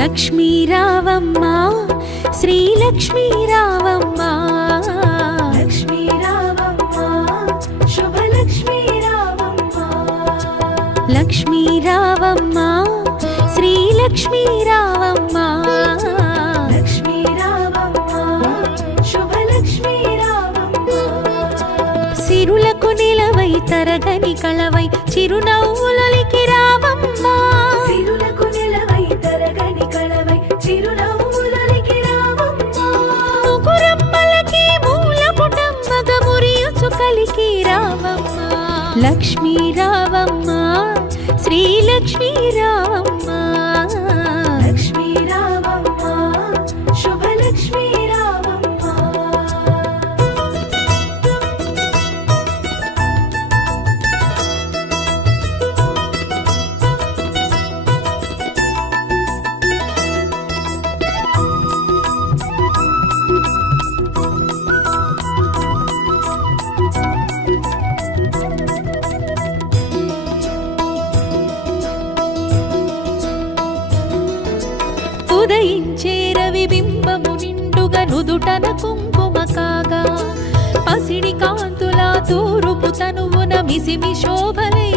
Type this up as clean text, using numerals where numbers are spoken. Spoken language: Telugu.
లక్ష్మీ రావమ్మ శ్రీలక్ష్మీ రావమ్మ లక్ష్మీ రావమ్మ శుభలక్ష్మీ రావమ్మ లక్ష్మీ రావమ్మ శ్రీలక్ష్మీ రావమ్మ లక్ష్మీ రావమ్మ శుభలక్ష్మీ రావమ్మ సిరులకు నిలవై తరగని కళవై చిరునవ్వులకి రావమ్మ సిరులకు నిలవై తరగని కళవై చిరునవ్వులకి రావమ్మ ముగురమ్మలకి మూల పుటమ్మగ మురియుచు కలికి రావమ్మ లక్ష్మీ రావమ్మ శ్రీలక్ష్మీ రావమ్మ లక్ష్మీ రావమ్మ శుభలక్ష్మీ రావమ్మ ఉదయించే రవి బింబము నిండుగా నుదుటన కుంకుమ కాగా పసిడి కాంతుల తూరుపు తనువున మిసిమి శోభలై